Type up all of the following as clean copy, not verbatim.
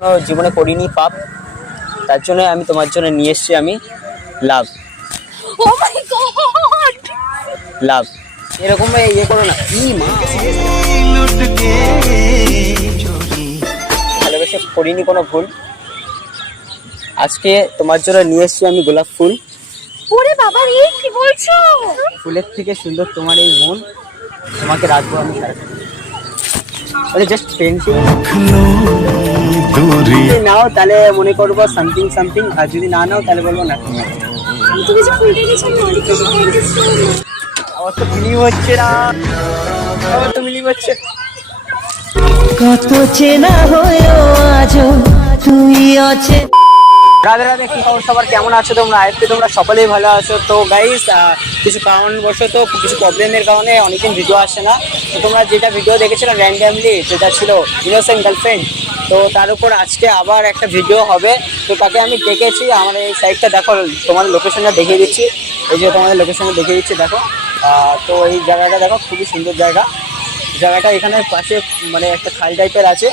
জীবনে করিনি পাপ, তার জন্য আমি তোমার জন্য নিয়ে এসেছি আমি লাভ। ও মাই গড, লাভ এরকম ইয়ে করো না। ভালোবেসে করিনি কোনো ভুল, আজকে তোমার জন্য নিয়ে এসেছি আমি গোলাপ ফুল। ওরে বাবা রে, কি বলছো? ফুলের থেকে সুন্দর তোমার এই মন, তোমাকে রাখবো আমি সারা। জাস্ট পেন্টিং নাও তাহলে মনে করবো সামথিং সামথিং, আর যদি না নাও তাহলে বলবো না। তুমি যে ফুলটা দিয়েছো আমি অনেক কিছু পেয়েছি। আমার তো বিলিভ হচ্ছে না, আমার তো বিলিভ হচ্ছে। কত চেনা হয়েও আজও তুই আছে। রাধে রাধে, কি খবর সবার, কেমন আছো তোমরা? আজকে তোমরা সকলেই ভালো আছো তো গাইস। কিছু কারণবশত কিছু প্রবলেমের কারণে অনেকদিন ভিডিও আসছে না। তো তোমরা যেটা ভিডিও দেখেছিলো র্যান্ডামলি, যেটা ছিল ইনোসেন্ট গার্লফ্রেন্ড, তো তার উপর আজকে আবার একটা ভিডিও হবে। তো তাকে আমি ডেকেছি। আমার এই সাইডটা দেখো, তোমাদের লোকেশনটা দেখিয়ে দিচ্ছি। এই যে তোমাদের লোকেশনটা দেখিয়ে দিচ্ছি দেখো। তো এই জায়গাটা দেখো, খুবই সুন্দর জায়গা। জায়গাটা এখানে পাশে মানে একটা খাল টাইপের আছে,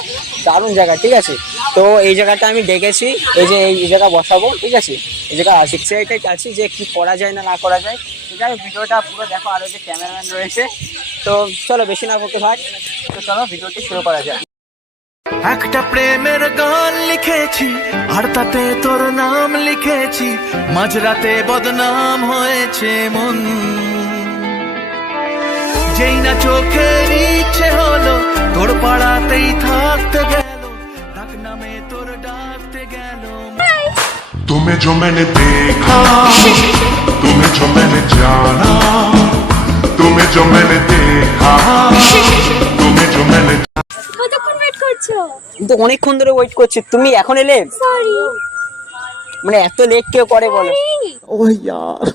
দারুণ জায়গা, ঠিক আছে। তো এই জায়গাটা আমি ডেকেছি, এই যে এই জায়গা বসাবো, ঠিক আছে। এই জায়গা এক্সাইটেড আছি যে কি করা যায় না করা যায়। ঠিক আছে, ভিডিওটা পুরো দেখো, আর যে ক্যামেরাম্যান রয়েছে। তো চলো বেশি না করতে ভাই, তো চলো ভিডিওটি শুরু করা যায়। একটা প্রেমের গান লিখেছি আর তাতে তোর নাম লিখেছি, মাঝরাতে বদনাম হয়েছে মন। যেই না চোখের ইচ্ছে হলো তোর পাড়াতেই থাকতে গেল, ডাক নামে তোর ডাকতে গেল। तुम्हें जो मैंने देखा, तुम्हें जो मैंने जाना, तुम्हें जो मैंने देखा, तुम्हें जो मैंने কতক্ষণ ওয়েট করছো? কিন্তু অনেকক্ষণ ধরে ওয়েট করছি, তুমি এখন এলে? সরি। মানে এত লেট কেউ করে বলো? ओह यार,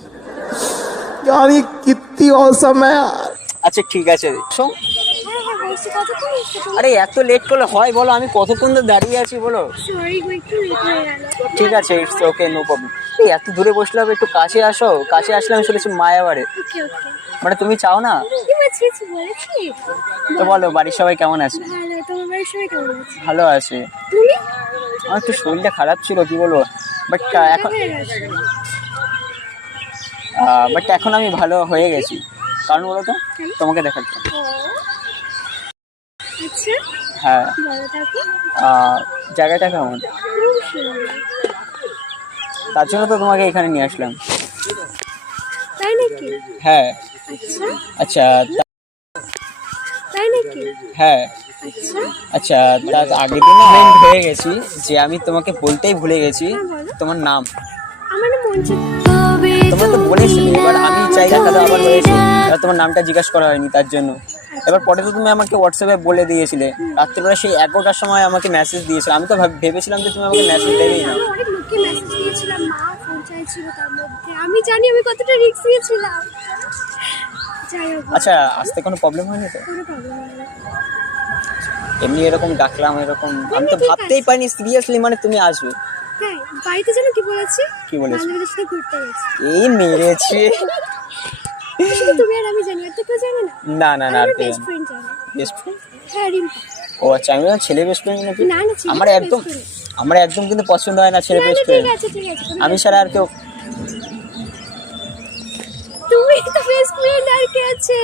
यार ये कितनी औसम है यार। আচ্ছা ঠিক আছে, শোন। হ্যাঁ বলছি, কতক্ষণ এসেছো তুমি? আরে এত লেট করলে হয় বলো? আমি কতক্ষণ ধরে দাঁড়িয়ে আছি বলো। সরি গো, একটু লেট হয়ে গেল। ঠিক আছে, ইটস ওকে, নো প্রবলেম। এই এত দূরে বসলে হবে, একটু কাছে আসো। কাছে আসলে আমি শুনেছি মায়াবাড়ে, ওকে ওকে। মানে তুমি চাও না? কি বলছিস বলেছি? তো বলো, বাড়ির সবাই কেমন আছে? ভালো, তোমার বাড়ির সবাই কেমন আছে? ভালো আছে। তুমি? আমার একটু শরীরটা খারাপ ছিল, কি বলবো, বাট এখন হয়ে গেছে। এখন আমি ভালো হয়ে গেছি। কারণ বলো তো, তোমাকে দেখার জন্য। ও আচ্ছা, হ্যাঁ। ভালো থাকো। জায়গাটা কেমন, তার জন্য তো তোমাকে এখানে নিয়ে আসলাম। তাই নাকি? হ্যাঁ। আচ্ছা, আচ্ছা তাই নাকি? হ্যাঁ। আচ্ছা, আচ্ছা, তার আগের দিন মেন্ট হয়ে গেছি যে আমি তোমাকে বলতেই ভুলে গেছি তোমার নাম। আমার নাম মঞ্জিত। তোমরা তো বলেছিলে, এবার আমি চাই তাহলে আবার হয়েছে, এবার তোমার নামটা জিজ্ঞাসা করা হয়নি তার জন্য। এবার পরে তো তুমি আমাকে হোয়াটসঅ্যাপে বলে দিয়েছিলে, রাত্রিবেলা সেই 11টার সময় আমাকে মেসেজ দিয়েছিলে। আমি তো ভেবেছিলাম যে তুমি আমাকে মেসেজ দেবেই না। আমি অনেক লোককে মেসেজ দিয়েছিলাম, মা ফোন চাইছিল, তার মধ্যে আমি জানি আমি কতটা রিস্ক নিয়েছিলাম। যাই হোক, আচ্ছা, আসতে কোনো প্রবলেম হয়নি তো? কোনো প্রবলেম নেই। এমনি এরকম ডাকলাম, এরকম আমি তো ভাবতেই পারিনি সিরিয়াসলি মানে তুমি আসবে। হ্যাঁ, বাড়িতে জানো কি বলেছি? কি বলেছি? বান্ধবীদের সাথে ঘুরতে গেছি। এই মেরেছে। শুধু তুমি আর আমি জানি, আর তো কেউ জানে না। না না না, আর আমার কে বেস্ট জানে? ফ্রেন্ড জানে। Best friend? হ্যাঁ, রিম্পা। ও আচ্ছা, আমি ভাবলাম ছেলে বেস্ট ফ্রেন্ড নাকি। না না, ছেলে আমার best একদম friend। আমার একদম কিন্তু পছন্দ হয় না ছেলে না, না, বেস্ট ঠিক ফ্রেন্ড। আছে ঠিক আছে, কোনো আমি best ছাড়া আর friend কেউ। তুমি তো বেস্ট ফ্রেন্ড, আর কে আছে?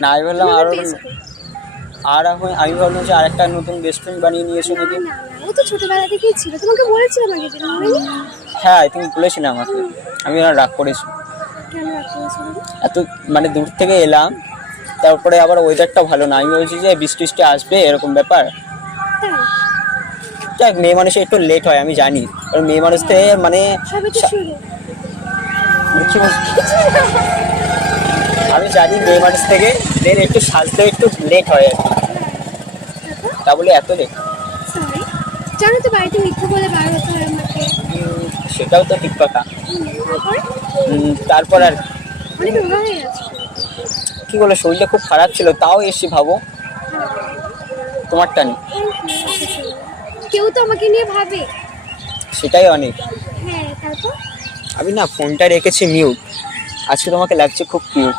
না, আমি বললাম তুমি আরো, best friend। আমি ভাবলাম যে আর একটা নতুন বেস্ট ফ্রেন্ড বানিয়ে নিয়েছো না নাকি। না না, ও তো ছোটবেলা থেকেই ছিল, তোমাকে বলেছিলাম আগে দিন, মনে নেই? হ্যাঁ, আই থিঙ্ক বলেছিলাম আমাকে। আমি ওরা রাগ করেছি, কেন রাখছিলাম? এত মানে দূর থেকে এলাম, তারপরে আবার ওয়েদারটা ভালো না। আমি বলছি যে বৃষ্টি টিষ্টি আসবে, এরকম ব্যাপার। তাই? যাক, মেয়ে মানুষের একটু লেট হয় আমি জানি, কারণ মেয়ে মানুষ থেকে মানে সবে তো শুরু। কি বলছি? আমি জানি মেয়ে মানুষ থেকে মেয়ের একটু সাজতে একটু লেট হয় আর কি, তা বলে এত লেট। সরি, জানো তো বাড়িতে মিথ্যা বলে বার হতে হয় আমাকে। সেটাও তো ঠিক কথা। তারপর তারপর আর অনেক রোগা হয়ে গেছে। কি বলে, শরীরটা খুব খারাপ ছিল, তাও এসছি ভাবো, তোমারটা নেই। কেউ তো আমাকে নিয়ে ভাবে। সেটাই অনেক। হ্যাঁ, তারপর আমি না ফোনটা রেখেছি মিউট, আজকে তোমাকে লাগছে খুব কিউট।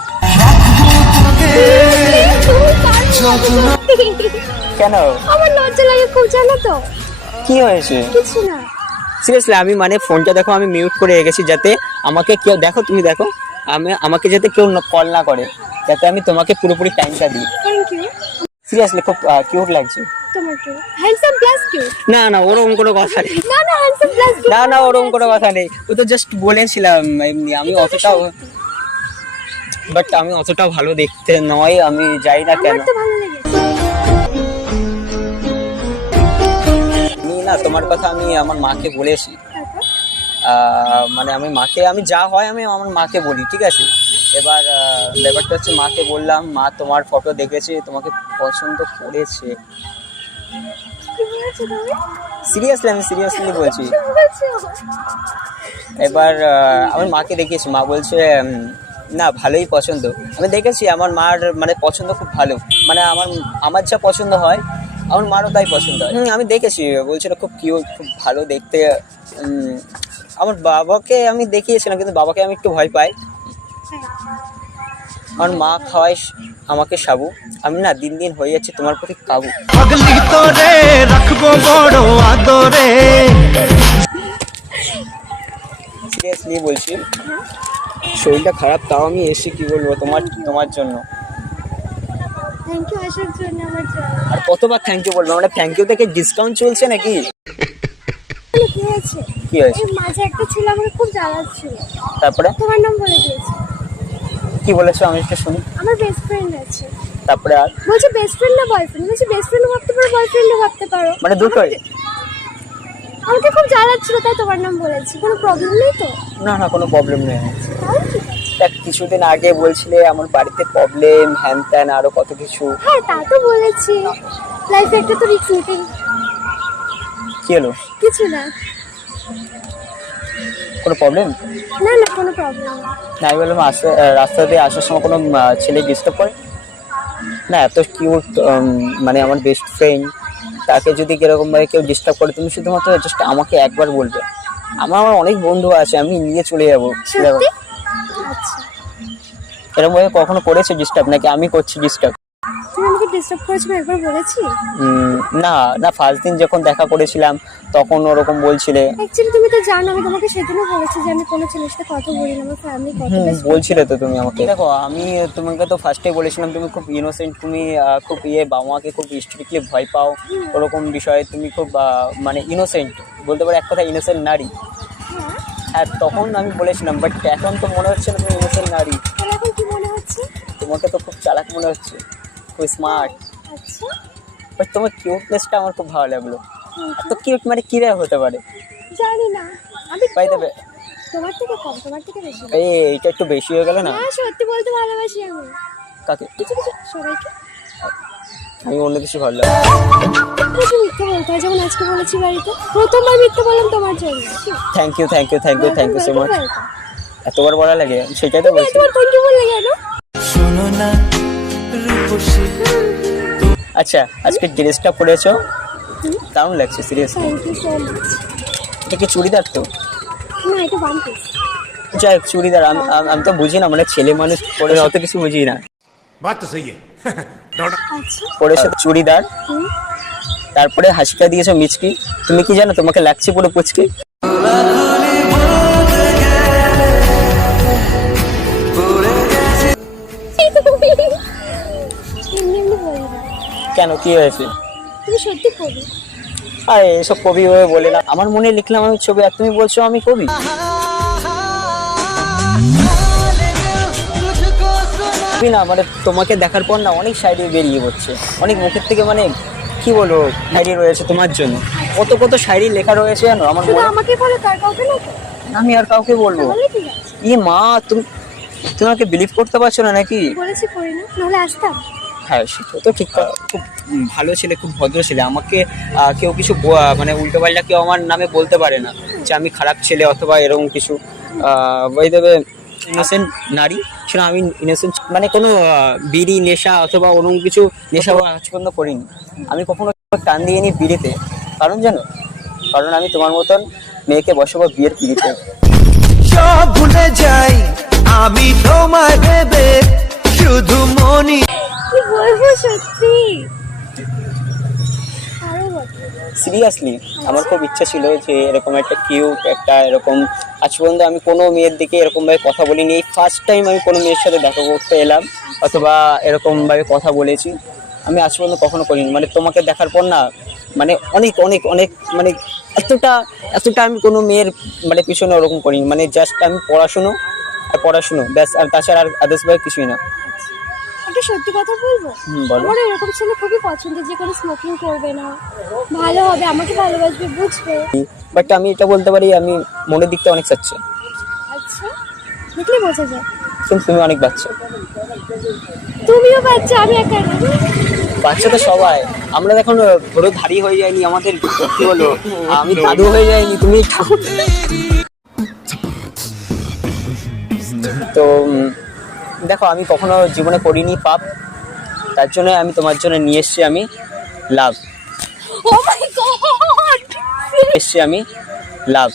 কেন? আমার লজ্জা লাগে খুব, জানো তো। কি হয়েছে? কিছু না। সিরিয়াসলি আমি মানে ফোনটা দেখো আমি মিউট করে রেখেছি যাতে আমাকে কেউ দেখো, তুমি দেখো আমাকে যাতে কেউ কল না করে, যাতে আমি তোমাকে পুরোপুরি টাইমটা দিই। Thank you. সিরিয়াসলি খুব কিউট লাগছে। তোমাকে হ্যান্ডসাম প্লাস কিউট। না না ওরকম কোনো কথা নেই, না না হ্যান্ডসাম প্লাস কিউট। না না ওরকম কোনো কথা নেই, ও তো জাস্ট বলেছিলাম এমনি। আমি অতটা বাট আমি অতটা ভালো দেখতে নয়, আমি যাই না কেন। আমার তো ভালো লেগেছে। আমি না তোমার কথা আমি আমার মাকে বলেছি, তারপর মানে আমি যা হয় আমি আমার মাকে বলি, ঠিক আছে? এবার ব্যাপারটা হচ্ছে মাকে বললাম, মা তোমার ফটো দেখেছে, তোমাকে পছন্দ করেছে। কি বলেছো তুমি? সিরিয়াসলি আমি সিরিয়াসলি বলছি। কি বলেছো? এবার আমার মাকে দেখিয়েছি, মা বলছে না ভালোই পছন্দ। আমি দেখেছি আমার মার মানে পছন্দ খুব ভালো, মানে আমার যা পছন্দ হয় আমার মারও তাই পছন্দ হয়। আমি দেখেছি, বলছিল খুব কিউট, খুব ভালো দেখতে। আমার বাবাকে আমি দেখিয়েছিলাম, কিন্তু বাবাকে আমি একটু ভয় পাই। আমার মা খাওয়ায় আমাকে সাবু, আমি না দিন দিন হয়ে যাচ্ছে তোমার প্রতি কাবু। পাগলি তোরে রাখবো বড় আদরে। সিরিয়াসলি বলছি, শরীরটা খারাপ, তাও আমি এসে কি বলবো তোমার জন্য। থ্যাংক ইউ আসার জন্য আমার জন্য। আর কতবার থ্যাংক ইউ বলবো? মানে থ্যাংক ইউ থেকে ডিসকাউন্ট চলছে নাকি? কি হয়েছে? কি হয়েছে? এই মাঝে একটা ছিল আমাকে খুব জ্বালাচ্ছিল, তারপরে তোমার নাম বলে দিয়েছে। কি বলেছো আমি একটু শুনি। আমার বেস্ট ফ্রেন্ড আছে। তারপরে আর বলছে বেস্ট ফ্রেন্ড না বয়ফ্রেন্ড? বলছে বেস্ট ফ্রেন্ডও ভাবতে পারো বয়ফ্রেন্ডও ভাবতে পারো। মানে দুটোই? আমাকে খুব জ্বালাচ্ছিল তাই তোমার নাম বলেছি। কোনো প্রবলেম নেই তো? না না কোনো প্রবলেম নেই। তাহলে ঠিক আছে। দেখ কিছুদিন আগে বলছিলে আমার বাড়িতে প্রবলেম, হ্যান ত্যান আরো কত কিছু। হ্যাঁ তা তো বলেছি, লাইফে একটা তো রিস্ক নিতেই। কি হলো? কিছু না। কোনো প্রবলেম? না না কোনো প্রবলেম না। না আমি বললাম রাস্তা দিয়ে আসার সময় কোনো ছেলে ডিস্টার্ব করে না? এত কিউট মানে আমার বেস্ট ফ্রেন্ড, তাকে যদি কিরকম ভাবে কেউ ডিস্টার্ব করে, তুমি শুধুমাত্র জাস্ট আমাকে একবার বলবে। আমার অনেক বন্ধু আছে, আমি নিয়ে চলে যাবো। সত্যি? আচ্ছা। এরকম ভাবে কখনো করেছে ডিস্টার্ব, নাকি আমি করছি ডিস্টার্ব? তুমি আমাকে ডিস্টার্ব করেছো একবার বলেছি? না না ফার্স্ট দিন যখন দেখা করেছিলাম তখন ওরকম বলছিলে। অ্যাকচুয়ালি তুমি তো জানো আমি তোমাকে সেদিনও বলেছি যে আমি কোনো ছেলের সাথে কথা বলি না, আমার ফ্যামিলি কথা বেশি। বলছিলে তো তুমি আমাকে। দেখো আমি তোমাকে তো ফার্স্টে বলেছিলাম তুমি খুব ইনোসেন্ট, তুমি খুব বাবা মাকে খুব স্ট্রিক্টলি ভয় পাও, ওরকম বিষয়ে তুমি খুব মানে ইনোসেন্ট, বলতে পারো এক কথা ইনোসেন্ট নারী। হ্যাঁ তখন আমি বলেছিলাম, বাট এখন তো মনে হচ্ছে না তুমি ইনোসেন্ট নারী। তাহলে এখন কি মনে হচ্ছে? তোমাকে তো খুব চালাক মনে হচ্ছে, খুব স্মার্ট। আচ্ছা বাট তোমার কিউটনেসটা আমার খুব ভালো লাগলো। এত কিউট মানে কিভাবে হতে পারে? জানি না, আমি বাই দ্য ওয়ে তোমার থেকে কম, তোমার থেকে বেশি। এইটা একটু বেশি হয়ে গেল না? হ্যাঁ সত্যি বলতে ভালোবাসি আমি। কাকে? কিছু কিছু সবাইকে। আমি অন্য কিছু ভালো লাগে। কিছু মিথ্যে বলতে হয়, যেমন আজকে বলেছি বাড়িতে প্রথমবার মিথ্যে বললাম তোমার জন্য। Thank you thank you thank you thank you so much. এতবার বলা লাগে? সেটাই তো বলছি। তোমার থ্যাংক ইউ বললে কেন? শোনো না রূপসী। আচ্ছা আজকে ড্রেসটা পরেছো দারুণ লাগছে seriously. Thank you so much. এটা কি চুড়িদার তো? না এটা ওয়ান পিস। যাই হোক চুড়িদার, আমি তো বুঝি না, মানে ছেলে মানুষ পরে অত কিছু বুঝি না। बात तो सही है আচ্ছা পরেছো চুড়িদার, তারপরে হাসিটা দিয়েছো মিচকি। তুমি কি জানো তোমাকে লাগছে পুরো পুচকি। এমনি এমনি বলি না, কেন কি হয়েছে? তুমি সত্যি কবি। আরে এসব কবি হয়ে বলে না, আমার মনে লিখলাম আমি ছবি, আর তুমি বলছো আমি কবি। না মানে তোমাকে দেখার পর না অনেক শায়রি বেরিয়ে পড়ছে, অনেক মুখের থেকে, মানে কি বলবো শায়রি রয়েছে তোমার জন্য, কত কত শায়রি লেখা রয়েছে জানো আমার শুধু মনে। আমাকে বলো, তার কাউকে না তো? আমি আর কাউকে বলবো? তাহলে ঠিক আছে। মা তুমি তোমাকে বিলিভ করতে পারছো না নাকি? বলেছি করি না, নাহলে আসতাম। হ্যাঁ সেটা তো ঠিক। খুব ভালো ছেলে, খুব ভদ্র ছেলে, আমাকে কেউ কিছু মানে উল্টো পাল্টা কেউ আমার নামে বলতে পারে না যে আমি খারাপ ছেলে অথবা এরকম কিছু। বই দেবে ইনোসেন্ট নারী, শোনো আমি ইনোসেন্ট মানে কোনো বিড়ি নেশা অথবা ওরকম কিছু নেশা আজ পর্যন্ত করিনি। আমি কখনো টান দিয়ে নি বিড়িতে, কারণ জানো, কারণ আমি তোমার মতন মেয়েকে বসাবো বিয়ের পিড়িতে। সব ভুলে যাই আমি তোমায় ভেবে, শুধু মনি। কি বলবো সত্যি, আরো বলো। সিরিয়াসলি আমার খুব ইচ্ছা ছিল যে এরকম একটা কিউট একটা এরকম, আজ পর্যন্ত আমি কোনো মেয়ের দিকে এরকমভাবে কথা বলিনি। এই ফার্স্ট টাইম আমি কোনো মেয়ের সাথে দেখা করতে এলাম অথবা এরকমভাবে কথা বলেছি, আমি আজ পর্যন্ত কখনো করিনি। মানে তোমাকে দেখার পর না মানে অনেক অনেক অনেক মানে এতটা এতটা আমি কোনো মেয়ের মানে পিছনে ওরকম করিনি। মানে জাস্ট আমি পড়াশুনো ব্যাস, আর তাছাড়া আর আদার্স ভাই কিছুই না। একটা সত্যি কথা বলবো, বলো। আমার এরকম ছেলে খুবই পছন্দ, যে কোনো স্মোকিং করবে না, ভালো হবে, আমাকে ভালোবাসবে, বুঝবে। বাট আমি এটা বলতে পারি আমি মনের দিকটা অনেক চাচ্ছি, আচ্ছা, দেখলে বোঝা যায়। কিন্তু তুমি অনেক বাচ্চা। তুমিও বাচ্চা, আমি একা না। বাচ্চা তো সবাই, আমরা এখন বড় ধারী হয়ে যায়নি, আমাদের কি বলো, আমি দাদু হয়ে যাইনি, তুমি ঠাকুর। তো দেখো আমি কখনো জীবনে করিনি পাপ, তার জন্য আমি তোমার জন্য নিয়ে এসছি আমি লাভ, ও মাই গড, এসছি আমি লাভ।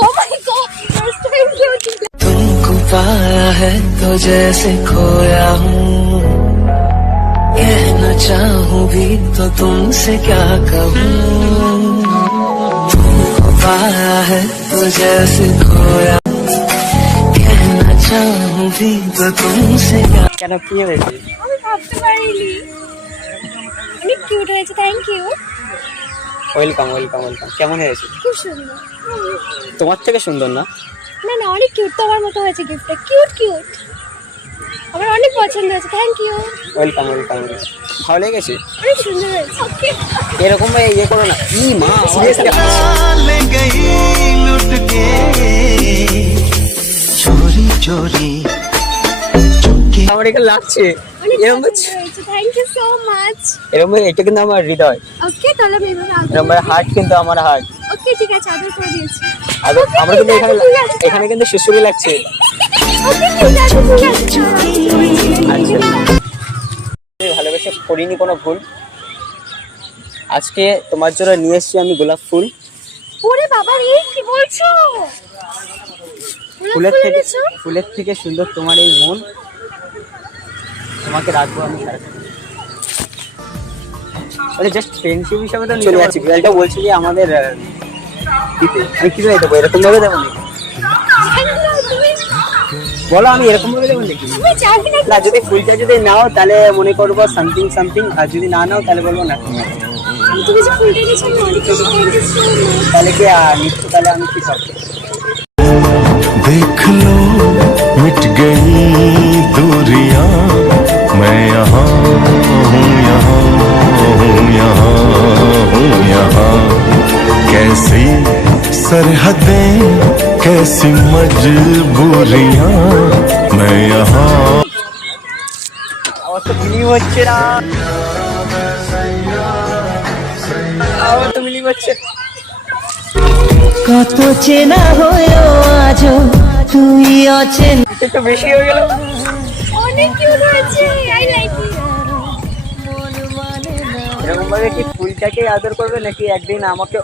ও মাই গড, ফার্স্ট টাইম কেউ জিজ্ঞেস तुमको पाया है तो जैसे खोया हूँ, कहना चाहूँ भी तो तुमसे क्या कहूँ। तुमको पाया है तो जैसे खोया हूँ, कहना चाहूँ भी तो तुमसे क्या। কেন কি হয়েছে? আমি ভাবতে পারিনি, অনেক কিউট হয়েছে, thank you. Welcome welcome welcome. কেমন হয়েছে? খুব সুন্দর। তোমার থেকে সুন্দর না? না না, অনেক কিউট, তোমার মতো হয়েছে গিফটটা, কিউট কিউট, আমার অনেক পছন্দ হয়েছে, থ্যাংক ইউ। Welcome welcome. ভালো লেগেছে? অনেক সুন্দর হয়েছে। ওকে, এরকম ভাবে ইয়ে করো না। ই মা, সিরিয়াসলি ले गई लुट के चोरी चोरी चुपके আমার এখানে লাগছে অনেক এরকম পছন্দ হয়েছে, থ্যাংক ইউ সো মাচ। এরকম এটা কিন্তু আমার হৃদয়, ওকে, তাহলে আমি এভাবে এরকম হার্ট কিন্তু আমার হার্ট। ওকে, ঠিক আছে, আদর করে দিয়েছি। আর আমরা কিন্তু এখানে এখানে কিন্তু শিশুরি লাগছে। ওকে, ঠিক আছে, ঠিক আছে। আচ্ছা, ভালোবেসে করিনি কোনো ভুল, আজকে তোমার জন্য নিয়ে এসেছি আমি গোলাপ ফুল। ওরে বাবা, এই কি বলছো? ফুলের থেকে সুন্দর তোমার এই মন, তোমাকে রাখবো আমি সারাক্ষণ। মানে জাস্ট ফ্রেন্ডশিপ হিসাবে তো চলে যাচ্ছি। বিড়ালটা বলছি যে আমাদের দিতে, আমি কি দেবো, এরকম ভাবে দেবো নাকি? বলো, আমি এরকম ভাবে দেবো নাকি? না, যদি ফুলটা যদি নাও তাহলে মনে করবো সামথিং সামথিং, আর যদি না নাও তাহলে বলবো না। তুমি যে ফুলটা দিয়েছো আমি অনেক খুশি, থ্যাংক ইউ সো মাচ। তাহলে কি নিচ্ছ, তাহলে আমি কি করবো? देख लो मिट गई दूरियां, मैं यहाँ हूँ, यहाँ हूँ, यहाँ हूँ, यहाँ। कैसी सरहदें, कैसी मजबूरियां, मैं यहाँ। আমার তো বিলিভ হচ্ছে না, আমার তো বিলিভ হচ্ছে। কত চেনা হয়েও আজও তুই অচেনা। একটু বেশি হয়ে গেল। অনেক কিউট হয়েছে, আই লাইক ইট। এরকম ভাবে কি ফুলটাকে আদর করবে নাকি একদিন আমাকে?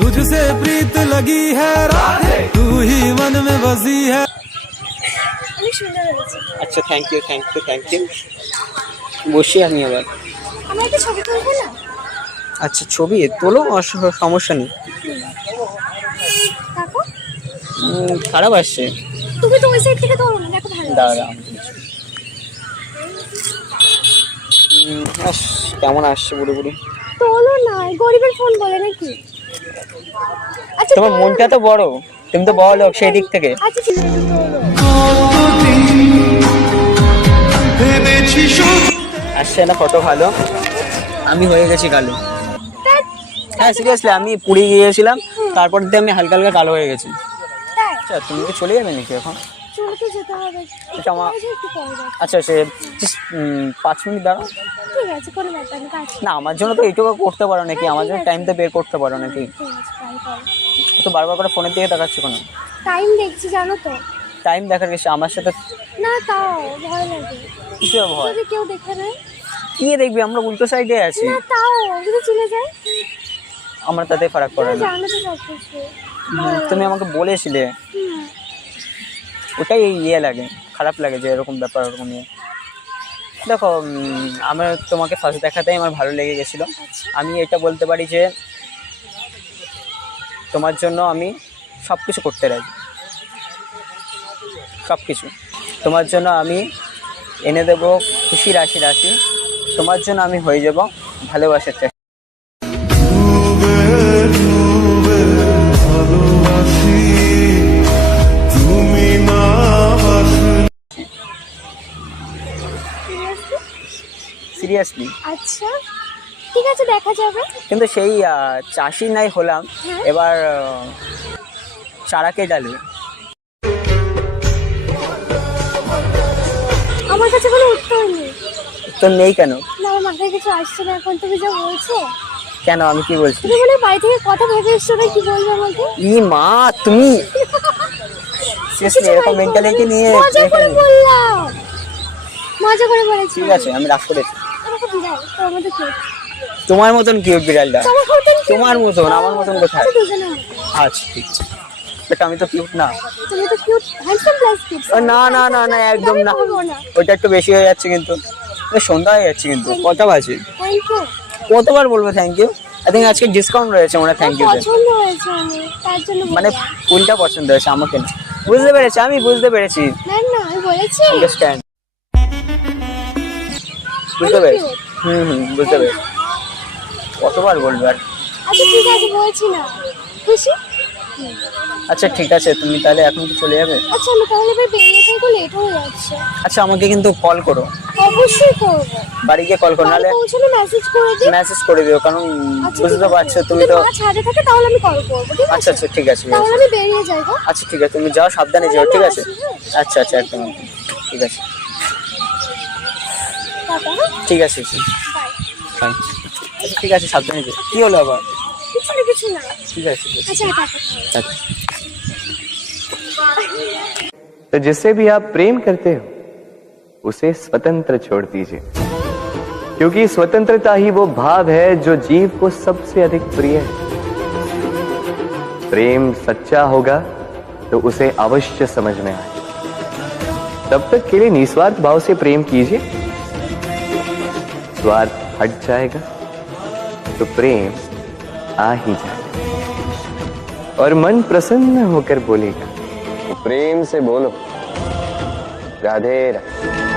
तुझसे प्रीत लगी है राधे, तू ही मन में बसी है। অনেক সুন্দর হয়েছে। আচ্ছা, thank you thank you thank you. বসি আমি আবার। আমরা একটা ছবি তুলবো না? আচ্ছা, ছবি তোলো, সমস্যা নেই। দেখো, খারাপ আসছে, তুমি তো ওই সাইড থেকে তোলো না, দেখো ভালো। দাঁড়া। কেমন আসছে বুড়ি বুড়ি? তোলো না, গরিবের ফোন বলে নাকি? আচ্ছা, তোমার তোলো। মনটা তো বড়, তুমি তো বড় লোক সেই দিক থেকে। আচ্ছা, ঠিক আছে, তোলো। ভেবেছি শুধু আসছে না ফটো ভালো, আমি হয়ে গেছি কালো। তাই? হ্যাঁ সিরিয়াসলি, আমি পুরী গিয়েছিলাম, তারপর দিয়ে আমি হালকা হালকা কালো হয়ে গেছি। তাই? আচ্ছা, তুমি কি চলে যাবে নাকি এখন? চলে তো যেতে হবে। আচ্ছা, আমার একটু পরে যাবো। আচ্ছা সে 5 মিনিট দাঁড়াও। ঠিক আছে, কোনো ব্যাপার না, কাজ। না, আমার জন্য তো এইটুকু করতে পারো নাকি, আমার জন্য টাইম তো বের করতে পারো নাকি? ঠিক আছে, তাই করো। তো বারবার করে ফোনের দিকে তাকাচ্ছ কেন? টাইম দেখছি, জানো তো। টাইম দেখার কিছু আমার সাথে না, তাও ভয় লাগে, কিছু ভয় যদি কেউ দেখে নেয়। কি দেখবি, আমরা উল্টো সাইডে আছি, না, তাও যদি চলে যায়। আমার তাতে ফারাক পড়ে না। জানো তো সব কিছু। তুমি আমাকে বলেছিলে, ওটাই ইয়ে লাগে, খারাপ লাগে যে এরকম ব্যাপার ওরকম নিয়ে। দেখো আমার তোমাকে ফার্স্ট দেখাতেই আমার ভালো লেগে গেছিলো। আমি এটা বলতে পারি যে তোমার জন্য আমি সব কিছু করতে রাজি, সব কিছু তোমার জন্য আমি এনে দেবো খুশি রাশি রাশি, তোমার জন্য আমি হয়ে যাব ভালোবাসার চেষ্টা। সিরিয়াসলি? আচ্ছা ঠিক আছে, দেখা যাবে। কিন্তু সেই চাষি নাই হলাম, হ্যাঁ। এবার চারাকে ডালে। আমার কাছে কোনো উত্তর নেই। তো নেই কেন? না, আমার মাথায় কিছু আসছে না এখন, তুমি যা বলছো। কেন, আমি কি বলছি? তুমি বলে বাড়ি থেকে কথা ভেবে এসছো না, কি বলবে আমাকে? ই মা, তুমি সিরিয়াসলি এরকম মেন্টালিটি নিয়ে? মজা করে বললাম, মজা করে বলেছি। ঠিক আছে, আমি রাগ করেছি। আমাকে বিড়াল তো আমাদের কি? তোমার মতন কিউট বিড়ালটা। তোমার মতন কি? তোমার মতন, আমার মতন কোথায়? আচ্ছা, দুজনের মতন। আচ্ছা ঠিক আছে, বাট আমি তো কিউট না। তুমি তো কিউট, হ্যান্ডসাম প্লাস কিউট। না না না না, একদম না, আমি বলবো না। ওটা একটু বেশি হয়ে যাচ্ছে কিন্তু। সন্ধ্যা হয়ে যাচ্ছে কিন্তু, কটা বাজে? Thank you. কতবার বলবো থ্যাংক ইউ? আই থিঙ্ক আজকে ডিসকাউন্ট রয়েছে, মনে থ্যাংক ইউ। পছন্দ হয়েছে আমি, তার জন্য মানে বললাম। ফুলটা পছন্দ হয়েছে, আমাকে না। বুঝতে পেরেছি, আমি বুঝতে পেরেছি। না না, আমি বলেছি। আন্ডারস্ট্যান্ড, বুঝতে পেরেছি। বুঝতে পেরেছি। কতবার বলবো আর? আচ্ছা ঠিক আছে, বলছি না। খুশি? আচ্ছা ঠিক আছে, তুমি তাহলে এখন কি চলে যাবে? আচ্ছা আমি তাহলে এবার বেরিয়ে যাই, লেট হয়ে যাচ্ছে। আচ্ছা আমাকে কিন্তু কল করো, অবশ্যই করবো। বাড়ি গিয়ে কল করো, বাড়ি নাহলে পৌঁছালে মেসেজ করে দিই। মেসেজ করে দিও, কারণ আচ্ছা, বুঝতে ঠিক আছে। পারছো তুমি যদি তো। মা ছাদে থাকে তাহলে আমি কল করবো, ঠিক আচ্ছা আছে? আচ্ছা ঠিক আছে, তাহলে আমি বেরিয়ে যাই গো। আচ্ছা ঠিক আছে, তুমি যাও, সাবধানে যাও, ঠিক আছে? তাহলে আমি আসি, আচ্ছা আচ্ছা, একদম ঠিক আছে, টাটা, হ্যাঁ? ঠিক আছে, বাই। ফাইন। আচ্ছা ঠিক আছে, সাবধানে যাও। কি হলো আবার? কিছু না, কিছু না। ঠিক আছে ঠিক আছে, আচ্ছা টাটা। টাটা। तो जिससे भी आप प्रेम करते हो उसे स्वतंत्र छोड़ दीजिए, क्योंकि स्वतंत्रता ही वो भाव है जो जीव को सबसे अधिक प्रिय है। प्रेम सच्चा होगा तो उसे अवश्य समझ में आए। तब तक के लिए निस्वार्थ भाव से प्रेम कीजिए, स्वार्थ हट जाएगा तो प्रेम आ ही जाएगा और मन प्रसन्न होकर बोलेगा। प्रेम से बोलो राधे राधे।